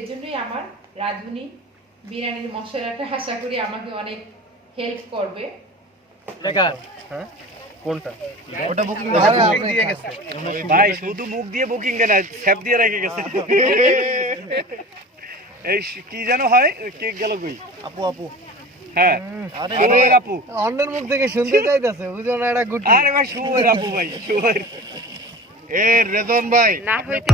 এজন্যই আমার রাঁধুনি বিরিয়ানির মশলাটা আশা করি আমাকে অনেক হেল্প করবে। হ্যাঁ কোনটা? ওটা বুকিং দিয়ে গেছে ভাই, শুধু মুখ দিয়ে বুকিং কেন, স্যাপ দিয়ে রেখে গেছে। এই কি যেন হয়, কেক গেল কই? আপু আপু হ্যাঁ শুভের আপু। অন্যের মুখ থেকে শুনতে চাইতেছে, বুঝো না এটা গুটি। আরে ভাই শুভের আপু, ভাই শুভের। এ রেজন ভাই না হইতে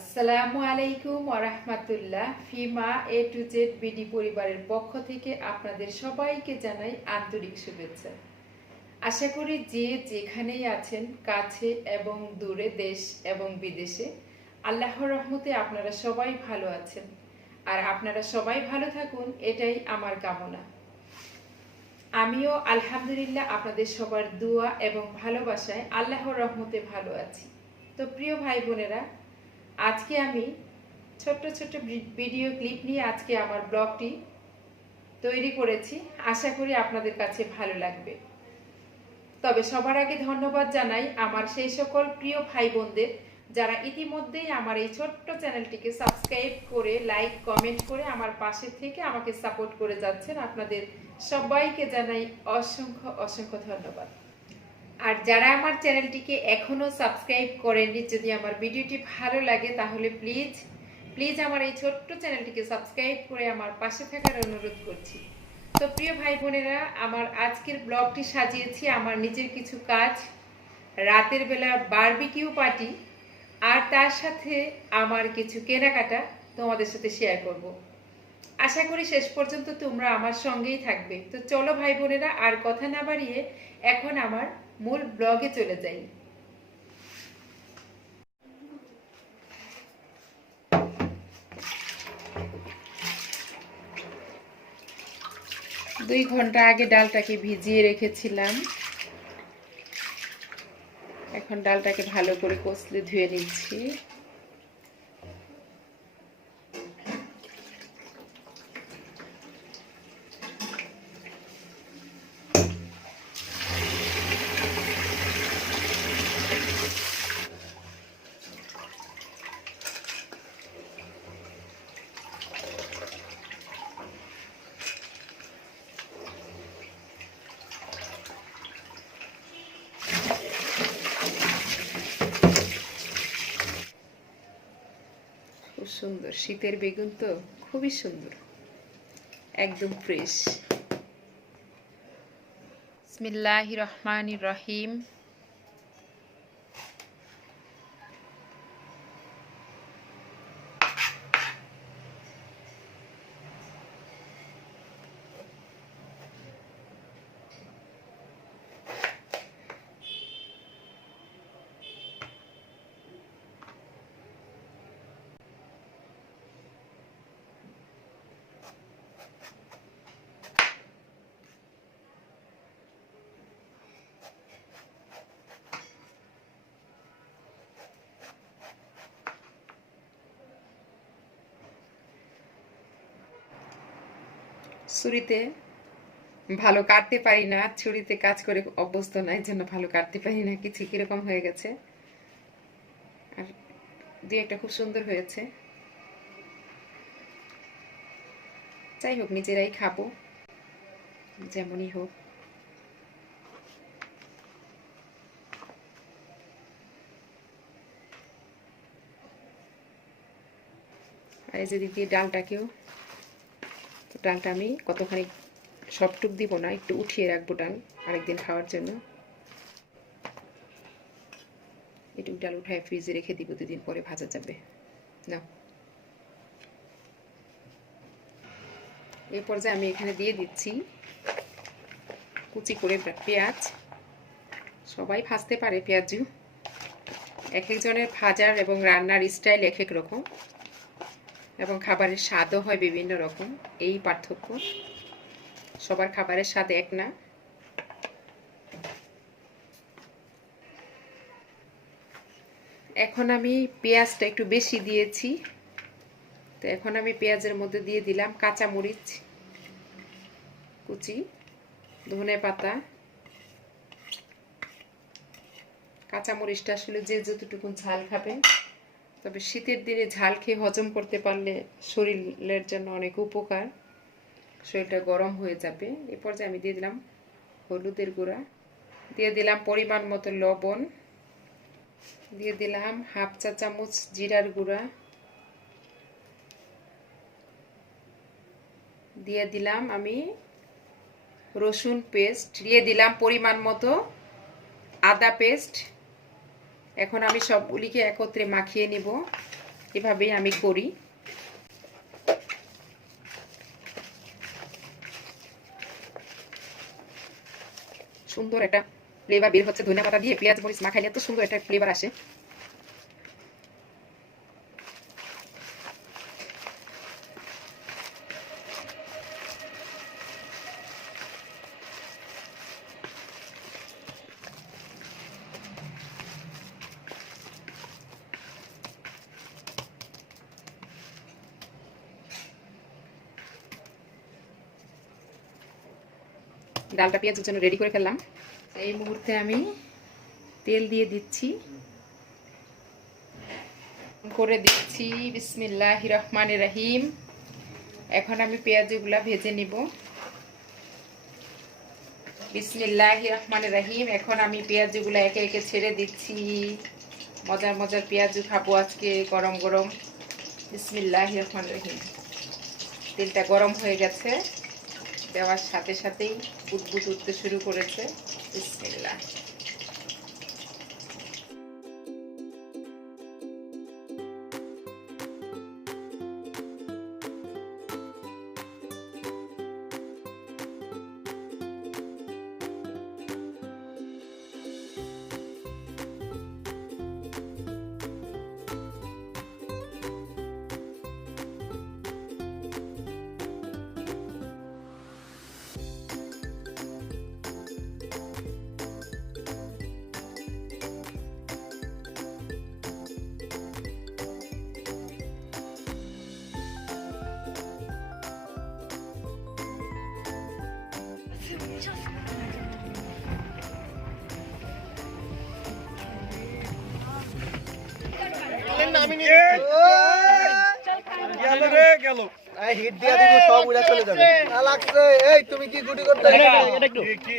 আসসালামু আলাইকুম ওয়া রাহমাতুল্লাহ। ফিমা এ টু জেড বিডি পরিবারের পক্ষ থেকে আপনাদের সবাইকে জানাই আন্তরিক শুভেচ্ছা। আশা করি যে যেখানেই আছেন, কাছে এবং দূরে, দেশ এবং বিদেশে, আল্লাহর রহমতে আপনারা সবাই ভালো আছেন। আর আপনারা সবাই ভালো থাকুন, এটাই আমার কামনা। আমিও আলহামদুলিল্লাহ আপনাদের সবার দোয়া এবং ভালোবাসায় আল্লাহর রহমতে ভালো আছি। তো প্রিয় ভাই বোনেরা, আজকে আমি ছোট্ট ছোট্ট ভিডিও ক্লিপ নিয়ে আজকে আমার ব্লগটি তৈরি করেছি। আশা করি আপনাদের কাছে ভালো লাগবে। তবে সবার আগে ধন্যবাদ জানাই আমার সেই সকল প্রিয় ভাই বোনদের যারা ইতিমধ্যেই আমার এই ছোট্ট চ্যানেলটিকে সাবস্ক্রাইব করে, লাইক, কমেন্ট করে আমার পাশে থেকে আমাকে সাপোর্ট করে যাচ্ছেন। আপনাদের সবাইকে জানাই অসংখ্য অসংখ্য ধন্যবাদ। আর যারা আমার চ্যানেলটিকে এখনো সাবস্ক্রাইব করেননি, যদি আমার ভিডিওটি ভালো লাগে তাহলে প্লিজ প্লিজ আমার এই ছোট্ট চ্যানেলটিকে সাবস্ক্রাইব করে আমার পাশে থাকার অনুরোধ করছি। তো প্রিয় ভাই বোনেরা, আমার আজকের ব্লগটি সাজিয়েছি আমার নিজের কিছু কাজ, রাতের বেলা বারবিকিউ পার্টি, আর তার সাথে আমার কিছু কেনাকাটা তোমাদের সাথে শেয়ার করব। আশা করি শেষ পর্যন্ত তোমরা আমার সঙ্গেই থাকবে। তো চলো ভাই বোনেরা, আর কথা না বাড়িয়ে এখন আমার মূল ব্লগে চলে যাই। দুই ঘন্টা আগে ডালটাকে ভিজিয়ে রেখেছিলাম। এখন ডালটাকে ভালো করে কষলে ধুয়ে নিচ্ছি। খুব সুন্দর শীতের বেগুন, তো খুবই সুন্দর, একদম ফ্রেশ। বিসমিল্লাহির রহমানির রহিম। ছুরিতে ভালো কাটতে পারি না, ছুরিতে কাজ করে অভ্যস্ত নাই, জন্য ভালো কাটতে পারি না। কিছু কিরকম হয়ে গেছে, আর দুই একটা খুব সুন্দর হয়েছে। যাই হোক, নিজেরাই খাবো, যেমনই হোক। আর এই যে দিয়ে ডালটাকেও, ডালটা আমি কতখানি সবটুক দিব না, একটু উঠিয়ে রাখবো ডাল আরেকদিন খাওয়ার জন্য। এটুক ডাল উঠায় ফ্রিজে রেখে দিব, দুদিন পরে ভাজা যাবে। না, এই পর্যায়ে আমি এখানে দিয়ে দিচ্ছি কুচি করে পেঁয়াজ। সবাই ভাজতে পারে পেঁয়াজু, এক একজনের ভাজার এবং রান্নার স্টাইল এক এক রকম, এবং খাবারের স্বাদও হয় বিভিন্ন রকম, এই পার্থক্য। সবার খাবারের স্বাদ এক না। এখন আমি পেঁয়াজটা একটু বেশি দিয়েছি, তো এখন আমি পেঁয়াজের মধ্যে দিয়ে দিলাম কাঁচামরিচ কুচি, ধনে পাতা। কাঁচামরিচটা আসলে যে যতটুকু ঝাল খাবেন, তবে শীতের দিনে ঝাল খেয়ে হজম করতে পারলে শরীরের জন্য অনেক উপকার, শরীরটা গরম হয়ে যাবে। এ পর্যায়ে আমি দিয়ে দিলাম হলুদের গুঁড়া, দিয়ে দিলাম পরিমাণ মতো লবণ, দিয়ে দিলাম হাফ চা চামচ জিরার গুঁড়া, দিয়ে দিলাম আমি রসুন পেস্ট, দিয়ে দিলাম পরিমাণ মতো আদা পেস্ট। এখন আমি সবগুলিকে একত্রে মাখিয়ে নিব, এভাবেই আমি করি। সুন্দর একটা ফ্লেভার বের হচ্ছে, ধনিয়া পাতা দিয়ে পেঁয়াজ মরিচ মাখাইলে এত সুন্দর একটা ফ্লেভার আসে। ডালটা পেঁয়াজের জন্য রেডি করে ফেললাম। এই মুহূর্তে আমি তেল দিয়ে দিচ্ছি, করে দিচ্ছি বিসমিল্লাহির রহমানির রহিম। এখন আমি পেঁয়াজগুলা ভেজে নিব। বিসমিল্লাহির রহমানির রহিম। এখন আমি পেঁয়াজগুলা একে একে ছেড়ে দিচ্ছি। মজার মজার পেঁয়াজ খাবো আজকে গরম গরম। বিসমিল্লাহির রহমানির রহিম। তেলটা গরম হয়ে গেছে, দেওয়ার সাথে সাথেই বুদবুদ উঠতে শুরু করেছে। বিসমিল্লাহ। গেল হিট দিয়ে দিব, সব উড়ে চলে যাবে। না লাগছে। এই তুমি কি গুটি করতে?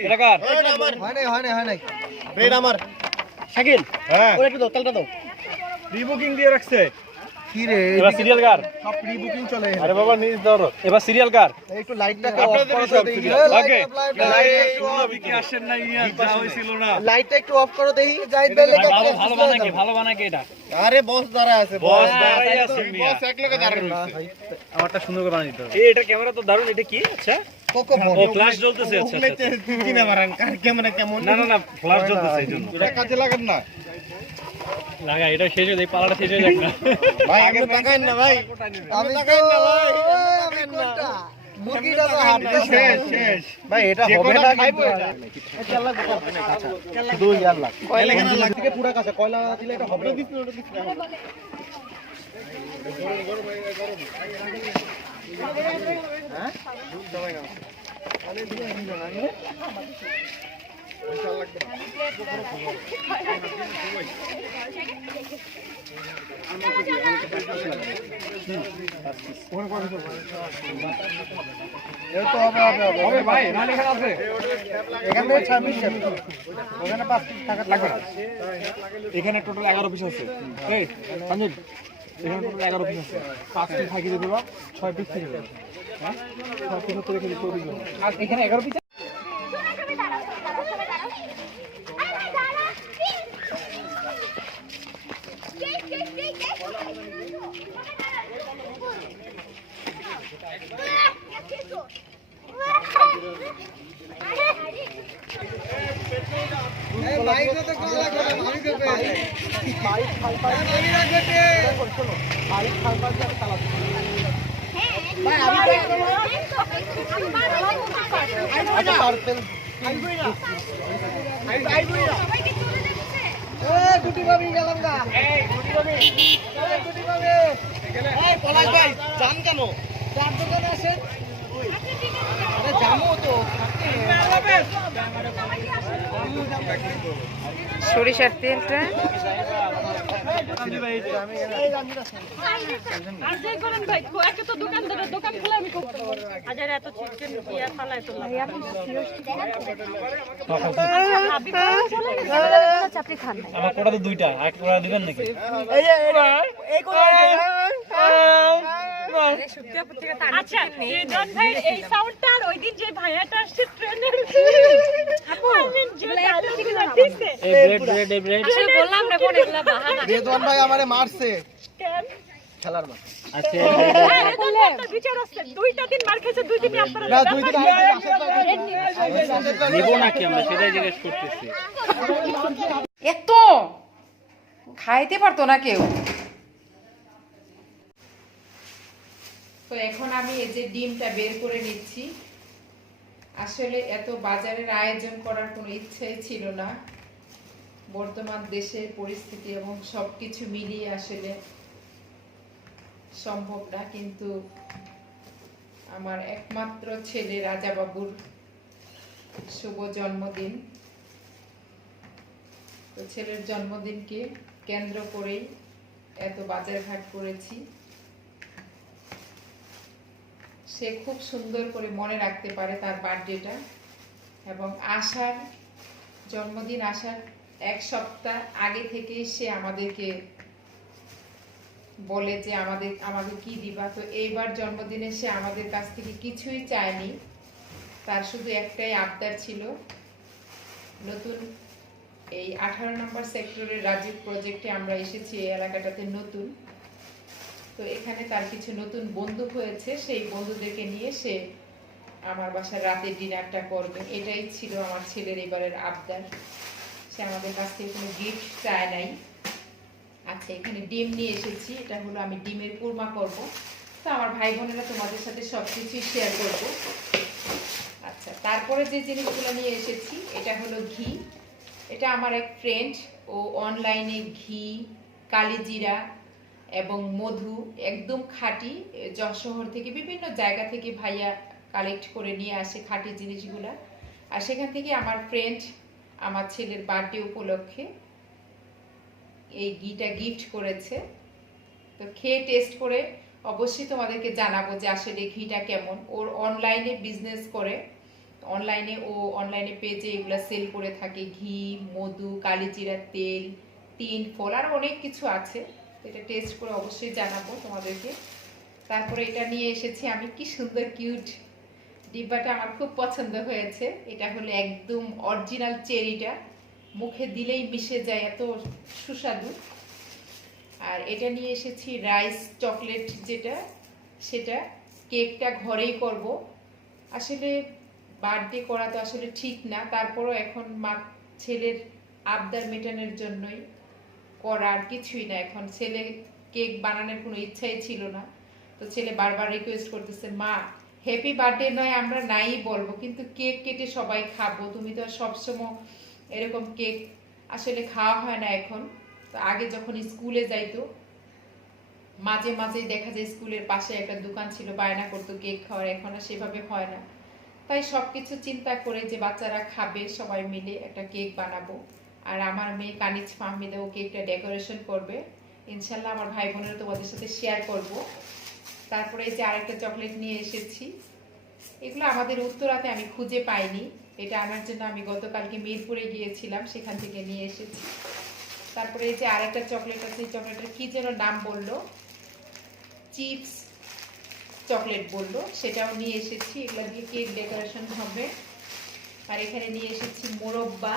এটা কার? হয় নাই। বেড আমার। শাকিল, হ্যাঁ। ওরে একটু দাও, তালটা দাও। রিবুকিং দিয়ে রাখছে। কি রে? এবার সিরিয়াল কার? সব প্রি বুকিং চলে। আরে বাবা নিজ ধরো। এবার সিরিয়াল কার? একটু লাইটটাকে অফ করে দাও দেখি। ওকে। লাইট একটু অফ। বিকি আসেন না, ইয়া যা হইছিল না। লাইটটা একটু অফ করো দেখি। জাহিদ ভাই লেগে ভালো বানায় কে এটা? আরে বস দাঁড়া আছে। বস দাঁড়াই আছে মিয়া। বস এক লগে দাঁড়া রইছে। আমারটা সুন্দর করে বানাই দিতে হবে। এটা ক্যামেরা তো দারুণ। এটা কি? আচ্ছা কোকো ফোন। ও ফ্ল্যাশ জ্বলতেছে। আচ্ছা কি না মারান কার ক্যামেরা কেমন? না ফ্ল্যাশ জ্বলতেছে এইজন্য। এটা কাজে লাগান না। লাগা এটা শেষ হয়ে যায়, পালাটা শেষ হয়ে যাক না। ভাই আগে তাকাইন না ভাই। আমি তাকাইন না ভাই। আমি কোনটা? মুরগিটা তো হাতে শেষ। ভাই এটা হবে না খাইবো এটা। এটা লাগবে কাঁচা। শুধু ইয়ার লাগ। কয়লা কেন লাগ থেকে পুরো কাঁচা কয়লা দিলে এটা হবে। হ্যাঁ? হবে ভাই, নালে এখানে আছে। এখানে 26 টাকা। ওখানে 5 টাকা লাগবে না। এখানে টোটাল 11 পিস আছে। এই সঞ্জীব, এখানে টোটাল 11 পিস আছে। 5 পিস থাকি দেব, 6 পিস থেকে দেব। হ্যাঁ 6 পিস থেকে রেখে দিতে হবে। আর এখানে 11 পিস। গুটি ভাবি গেলাম না। গুটি ভাবি। পলাশ ভাই যান কেন? চার দোকানে আসেন। আরে জামো তো। সরিষার তেলটা আমার কোটা তো দুইটা, আর কোটা দিবেন নাকি? আচ্ছা রিদওয়ান ভাই এই সাউন্ডটা আর ওই দিন যে ভাইয়াটা আসছে ট্রেনের আসলে বললাম না কোন এগুলা বাহানা রেদওয়ান ভাই আমারে মারছে কেন খেলার মাঠে। আচ্ছা রেদওয়ান ভাই বিচার আছে দুইটা দিন মার খেয়েছে দুই দিনই আপনারা না দুই দিন নিব নাকি আমরা সেটাই জিজ্ঞেস করতেছি। এত খাইতে পারতো না কেউ। তো এখন আমি এই যে ডিমটা বের করে নিচ্ছি। আসলে এত বাজারের আয়োজন করার কোনো ইচ্ছাই ছিল না, বর্তমান দেশের পরিস্থিতি এবং সবকিছু মিলিয়ে আসলে সম্ভব না। কিন্তু আমার একমাত্র ছেলে রাজা বাবুর শুভ জন্মদিন, তো ছেলের জন্মদিনকে কেন্দ্র করেই এত বাজার ঘাট করেছি। সে খুব সুন্দর করে মনে রাখতে পারে তার বার্থডেটা, এবং জন্মদিন আসার এক সপ্তাহ আগে থেকেই সে আমাদেরকে বলে যে আমাদের কি দিবা। তো এইবার জন্মদিনে সে আমাদের কাছ থেকে কিছুই চায়নি, তার শুধু একটাই আবদার ছিল, নতুন এই 18 নম্বর সেক্টরের রাজীব প্রজেক্টে আমরা এসেছি, এই এলাকাটাতে নতুন। তো এখানে তার কিছু নতুন বন্ধু হয়েছে, সেই বন্ধুদেরকে নিয়ে সে আমার বাসার রাতের ডিনারটা করবে। এটাই ছিল আমার ছেলের এবারের আবদার। সে আমাদের কাছ থেকে কোনো গিফট চায় নাই। আচ্ছা, এখানে ডিম নিয়ে এসেছি, এটা হলো আমি ডিমের কুরমা করব। তো আমার ভাই বোনেরা তোমাদের সাথে সবকিছুই শেয়ার করব। আচ্ছা, তারপরে যে জিনিসগুলো নিয়ে এসেছি এটা হলো ঘি। এটা আমার এক ফ্রেন্ড, ও অনলাইনে ঘি, কালিজিরা এবং মধু একদম খাঁটি যশোহর থেকে বিভিন্ন জায়গা থেকে ভাইয়া কালেক্ট করে নিয়ে আসে খাঁটি জিনিসগুলা। আর সেখান থেকে আমার ফ্রেন্ড আমার ছেলের বার্থডে উপলক্ষে এই ঘিটা গিফট করেছে। তো খেয়ে টেস্ট করে অবশ্যই তোমাদেরকে জানাবো যে আসলে ঘিটা কেমন। ওর অনলাইনে বিজনেস করে, অনলাইনে পেজে এগুলা সেল করে থাকে, ঘি, মধু, কালিজিরা তেল, 3 ফল আর অনেক কিছু আছে। এটা টেস্ট করে অবশ্যই জানাবো তোমাদেরকে। তারপরে এটা নিয়ে এসেছি আমি, কি সুন্দর কিউট ডিব্বাটা, আমার খুব পছন্দ হয়েছে। এটা হলো একদম অরিজিনাল চেরিটা, মুখে দিলেই মিশে যায়, এত সুস্বাদু। আর এটা নিয়ে এসেছি রাইস চকলেট, সেটা কেকটা ঘরেই করব। আসলে বার্থডে করা তো আসলে ঠিক না, তারপরও এখন ছেলের আবদার মেটানোর জন্যই করা, আর কিছুই না। এখন ছেলে কেক বানানোর কোনো ইচ্ছাই ছিল না, তো ছেলে বারবার রিকোয়েস্ট করতেছে, মা হ্যাপি বার্থডে নয় আমরা নাই বলবো, কিন্তু কেক কেটে সবাই খাবো, তুমি তো সবসময় এরকম কেক আসলে খাওয়া হয় না এখন। তো আগে যখন স্কুলে যাইতো মাঝে মাঝে দেখা যায় স্কুলের পাশে একটা দোকান ছিল, বায়না করতো কেক খাওয়ার, এখন আর সেভাবে হয় না। তাই সবকিছু চিন্তা করে যে বাচ্চারা খাবে সবাই মিলে একটা কেক বানাবো। আর আমার মেয়ে কানিজ ফাহমিদা ও কেকটা ডেকোরেশন করবে, ইনশাল্লাহ আমার ভাই বোনেরা তোমাদের সাথে শেয়ার করব। তারপরে এই যে আরেকটা চকলেট নিয়ে এসেছি, এগুলো আমাদের উত্তরাতে আমি খুঁজে পাইনি, এটা আনার জন্য আমি গতকালকে মিরপুরে গিয়েছিলাম, সেখান থেকে নিয়ে এসেছি। তারপরে এই যে আরেকটা চকলেট আছে, এই চকলেটের কি যেন নাম বললো, চিপস চকলেট বললো, সেটাও নিয়ে এসেছি। এগুলো দিয়ে কেক ডেকোরেশন হবে। আর এখানে নিয়ে এসেছি মোরব্বা,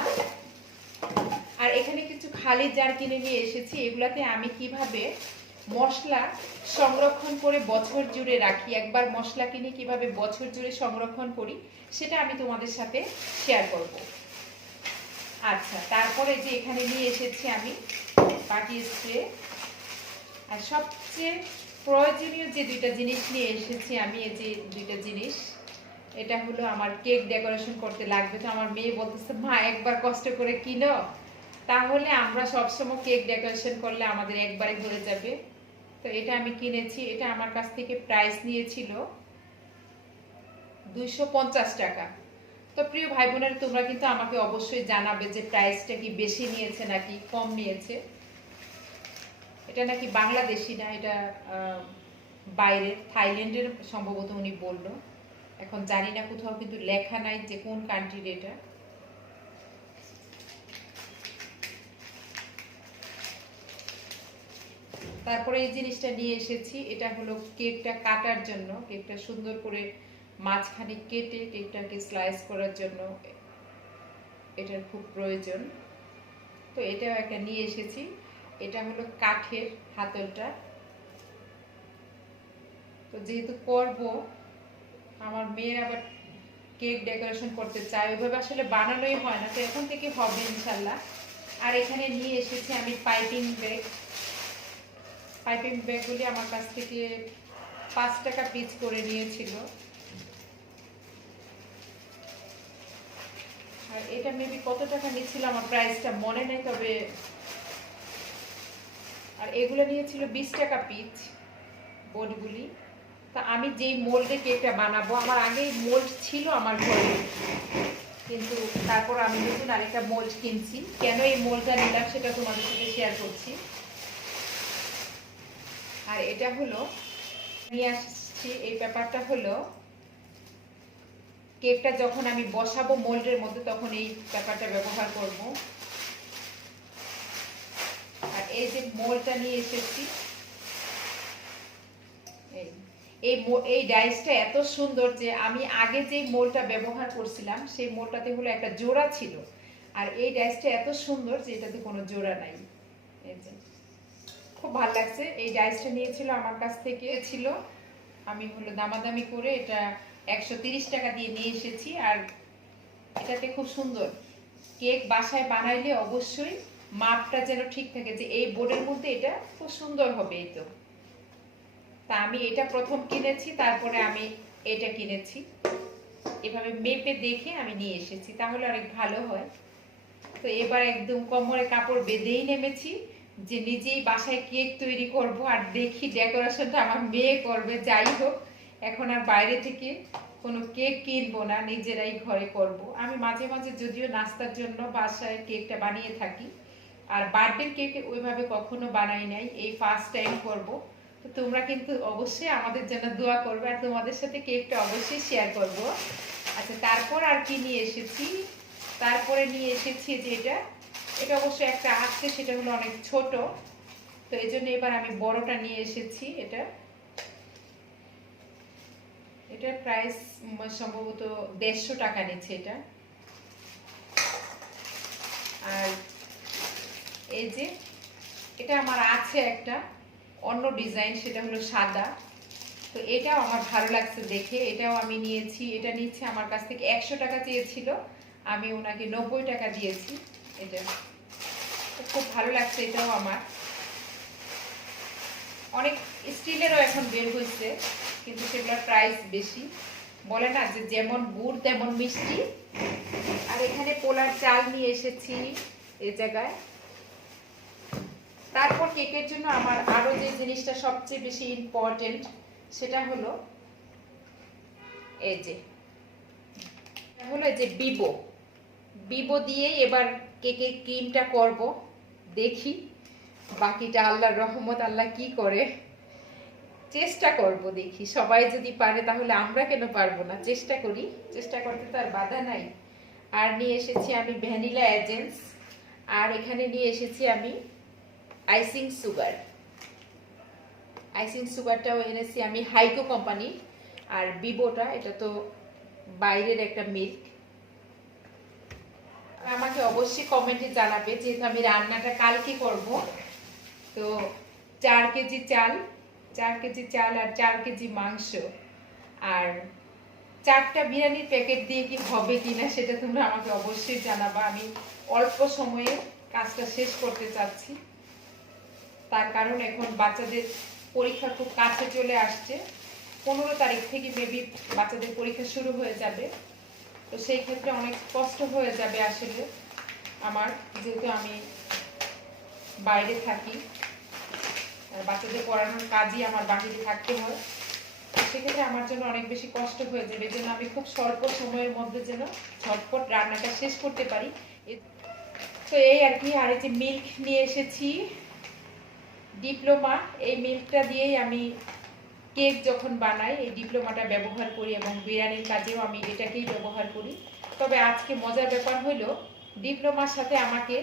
আর এখানে কিছু খালি জার কিনে নিয়ে এসেছি। এগুলাতে আমি কিভাবে মশলা সংরক্ষণ করে বছর জুড়ে রাখি, একবার মশলা কিনে কিভাবে বছর জুড়ে সংরক্ষণ করি সেটা আমি তোমাদের সাথে শেয়ার করব। আচ্ছা, তারপরে যে এখানে নিয়ে এসেছি আমি পার্টি স্প্রে, আর সবচেয়ে প্রয়োজনীয় যে দুইটা জিনিস নিয়ে এসেছি আমি, এই যে দুইটা জিনিস, এটা হলো আমার কেক ডেকোরেশন করতে লাগবে। তো আমার মেয়ে বলতেছে, মা একবার কষ্ট করে কিনো, তাহলে আমরা সবসময় কেক ডেকোরেশন করলে আমাদের একবারে হয়ে যাবে। তো এটা আমি কিনেছি, এটা আমার কাছ থেকে প্রাইস নিয়েছিল 250 টাকা। তো প্রিয় ভাই বোনেরা, তোমরা কিন্তু আমাকে অবশ্যই জানাবে যে প্রাইসটা কি বেশি নিয়েছে নাকি কম নিয়েছে। এটা নাকি বাংলাদেশি না, এটা বাইরের থাইল্যান্ডের সম্ভবত উনি বললো। এখন জানি না, কোথাও কিন্তু লেখা নাই যে কোন কান্ট্রির এটা। তারপরে এই জিনিসটা নিয়ে এসেছি, এটা হলো কেকটা কাটার জন্য, কেকটা সুন্দর করে মাঝখানে কেটে কেকটাকে স্লাইস করার জন্য এটার খুব প্রয়োজন। তো এটাও একটা নিয়ে এসেছি। এটা হলো কাঠের হাতলটা। তো যেহেতু করব, আমার মেয়ের আবার কেক ডেকোরেশন করতে চায়, ওইভাবে আসলে বানানোই হয় না, তো এখন থেকে হবে ইনশাল্লাহ। আর এখানে নিয়ে এসেছি আমি পাইপিং ব্যাগ। পাইপিং ব্যাগগুলি আমার কাছ থেকে 5 টাকা পিস করে নিয়েছিল। আর এটা মেবি কত টাকা নিচ্ছিল আমার প্রাইসটা মনে নেই, তবে আর এগুলো নিয়েছিল 20 টাকা পিস বোর্ডগুলি। তা আমি যেই মোল্ডে কেকটা বানাবো, আমার আগেই মোল্ড ছিল আমার ঘরে, কিন্তু তারপর আমি নতুন আরেকটা মোল্ড কিনছি। কেন এই মোল্ডটা নিলাম সেটা তোমাদের সাথে শেয়ার করছি। আর এটা হলো নিয়ে আসছি, এই ব্যাপারটা হলো কেকটা যখন আমি বসাবো মোল্ডের মধ্যে তখন এই পেপারটা ব্যবহার করব। আর এই যে মোল্ডটা নিয়ে এসেছি, এই ডাইসটা এত সুন্দর যে আমি আগে যে মোল্ডটা ব্যবহার করছিলাম সেই মোল্ডটাতে হলো একটা জোড়া ছিল, আর এই ডাইসটা এত সুন্দর যে এটাতে কোনো জোড়া নাই। এই যে খুব ভালো লাগছে। এই ডাইসটা নিয়েছিল আমার কাছ থেকে, ছিল আমি হলো দামাদামি করে এটা 130 টাকা দিয়ে নিয়ে এসেছি। আর এটাতে খুব সুন্দর কেক বাসায় বানাইলে অবশ্যই মাপটা যেন ঠিক থাকে, যে এই বোর্ডের মধ্যে এটা খুব সুন্দর হবে। এই তো তা আমি এটা প্রথম কিনেছি, তারপরে আমি এটা কিনেছি, এভাবে মেপে দেখে আমি নিয়ে এসেছি, তাহলে অনেক ভালো হয়। তো এবার একদম কোমরে কাপড় বেঁধেই নেমেছি যে নিজেই বাসায় কেক তৈরি করব, আর দেখি ডেকোরেশনটা আমার মেয়ে করবে। যাই হোক, এখন আর বাইরে থেকে কোনো কেক কিনবো না, নিজেরাই ঘরে করব। আমি মাঝে মাঝে যদিও নাস্তার জন্য বাসায় কেকটা বানিয়ে থাকি, আর বার্থডে কেক ওইভাবে কখনো বানাই নাই, এই ফার্স্ট টাইম করব। তো তোমরা কিন্তু অবশ্যই আমাদের জন্য দোয়া করবে, আর তোমাদের সাথে কেকটা অবশ্যই শেয়ার করব। আচ্ছা, তারপর আর কি নিয়ে এসেছি, তারপরে নিয়ে এসেছি যে এটা অবশ্যই একটা আছে, সেটা হলো অনেক ছোট, তো এই জন্য এবার আমি বড়টা নিয়ে এসেছি। এটার প্রাইস সম্ভবত 150 টাকা নিচ্ছে এটা। আর এই যে এটা আমার আছে একটা অন্য ডিজাইন, সেটা হলো সাদা, তো এটাও আমার ভালো লাগছে দেখে, এটাও আমি নিয়েছি। এটা নিচ্ছে আমার কাছ থেকে 100 টাকা চেয়েছিল, আমি ওনাকে 90 টাকা দিয়েছি। এটা খুব ভালো লাগছে, এটাও আমার। অনেক স্টিলেরও এখন বের হয়েছে, কিন্তু সেগুলোর প্রাইস বেশি। বলে না যে যেমন গুড় তেমন মিষ্টি। আর এখানে পোলার চাল নিয়ে এসেছি এই জায়গায়। তারপর কেকের জন্য আমার আরো যে জিনিসটা সবচেয়ে বেশি ইম্পর্টেন্ট, সেটা হলো এই যে বিবো দিয়ে এবার কেকের ক্রিমটা করব। দেখি বাকিটা আল্লাহর রহমত, আল্লাহ কি করে, চেষ্টা করব। দেখি সবাই যদি পারে তাহলে আমরা কেন পারবো না, চেষ্টা করি, চেষ্টা করতে তো আর বাধা নাই। আর নিয়ে এসেছি আমি ভ্যানিলা এজেন্স, আর এখানে নিয়ে এসেছি আমি আইসিং সুগার। আইসিং সুগারটাও এনেছি আমি হাইকো কোম্পানি। আর বিবোটা এটা তো বাইরের একটা মিল্ক। আমাকে অবশ্যই কমেন্টে জানাবে, যেহেতু আমি রান্নাটা কালকে করব। তো 4 কেজি চাল আর 4 কেজি মাংস, আর 4টা বিরিয়ানির প্যাকেট দিয়ে কি হবে কিনা সেটা তোমরা আমাকে অবশ্যই জানাবা। আমি অল্প সময়ে কাজটা শেষ করতে চাচ্ছি, তার কারণ এখন বাচ্চাদের পরীক্ষা খুব কাছে চলে আসছে। 15 তারিখ থেকে মেবি বাচ্চাদের পরীক্ষা শুরু হয়ে যাবে, তো সেই ক্ষেত্রে অনেক কষ্ট হয়ে যাবে আসলে আমার, যেহেতু আমি বাইরে থাকি, আর বাচ্চাদের পড়ানোর কাজই আমার বাহিরে থাকতে হয়, সেক্ষেত্রে আমার জন্য অনেক বেশি কষ্ট হয়ে যাবে। এই জন্য আমি খুব স্বল্প সময়ের মধ্যে যেন ঝটপট রান্নাটা শেষ করতে পারি। তো এই আর কি। আর এই যে মিল্ক নিয়ে এসেছি ডিপ্লোমা, এই মিল্কটা দিয়েই আমি কেক যখন বানাই এই ডিপ্লোমাটা ব্যবহার করি, এবং বিরিয়ানির কাজেও আমি এটাকেই ব্যবহার করি। তবে আজকে মজার ব্যাপার হলো ডিপ্লোমার সাথে আমাকে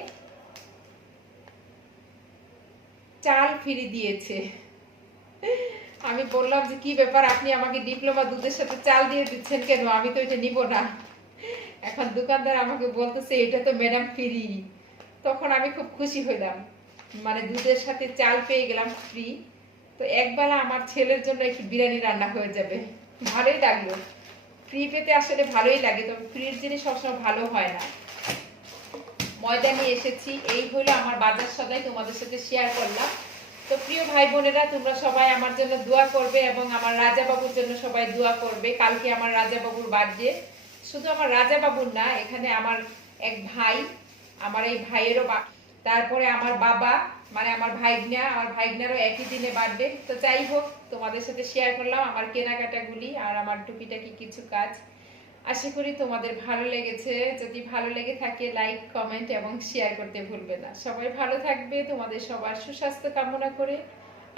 চাল ফ্রি দিয়েছে। আমি বললাম যে কি ব্যাপার, আপনি আমাকে ডিপ্লোমা দুধের সাথে চাল দিয়ে দিচ্ছেন কেন, আমি তো এটা নিব না। এখন দোকানদার আমাকে বলতেছে এটা তো ম্যাডাম ফ্রি। তখন আমি খুব খুশি হইলাম, মানে দুধের সাথে চাল পেয়ে গেলাম ফ্রি। তো একবেলা আমার ছেলের জন্য একটু বিরিয়ানি রান্না হয়ে যাবে। ভালোই লাগলো, ফ্রি পেতে আসলে ভালোই লাগে, তবে ফ্রির জিনিস সবসময় ভালো হয় না। ময়দা নিয়ে এসেছি, এই হলো আমার বাজার সদাই, তোমাদের সাথে শেয়ার করলাম। তো প্রিয় ভাই বোনেরা, তোমরা সবাই আমার জন্য দোয়া করবে এবং আমার রাজা বাবুর জন্য সবাই দোয়া করবে। কালকে আমার রাজা বাবুর বার্থডে। শুধু আমার রাজা বাবুর না, এখানে আমার এক ভাই, আমার এই ভাইয়েরও, তারপরে আমার বাবা মানে আমার ভাইগনারও একই দিনে বার্থডে। তো যাই হোক, তোমাদের সাথে শেয়ার করলাম আমার কেনাকাটাগুলি আর আমার টুকিটাকি কিছু কাজ। আশা করি তোমাদের ভালো লেগেছে। যদি ভালো লেগে থাকে লাইক, কমেন্ট এবং শেয়ার করতে ভুলবে না। সবাই ভালো থাকবে, তোমাদের সবার সুস্বাস্থ্য কামনা করে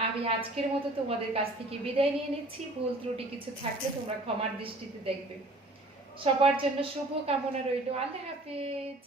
আমি আজকের মতো তোমাদের কাছ থেকে বিদায় নিয়ে নিচ্ছি। ভুল ত্রুটি কিছু থাকলে তোমরা ক্ষমার দৃষ্টিতে দেখবে। সবার জন্য শুভ কামনা রইল। আল্লাহ হাফেজ।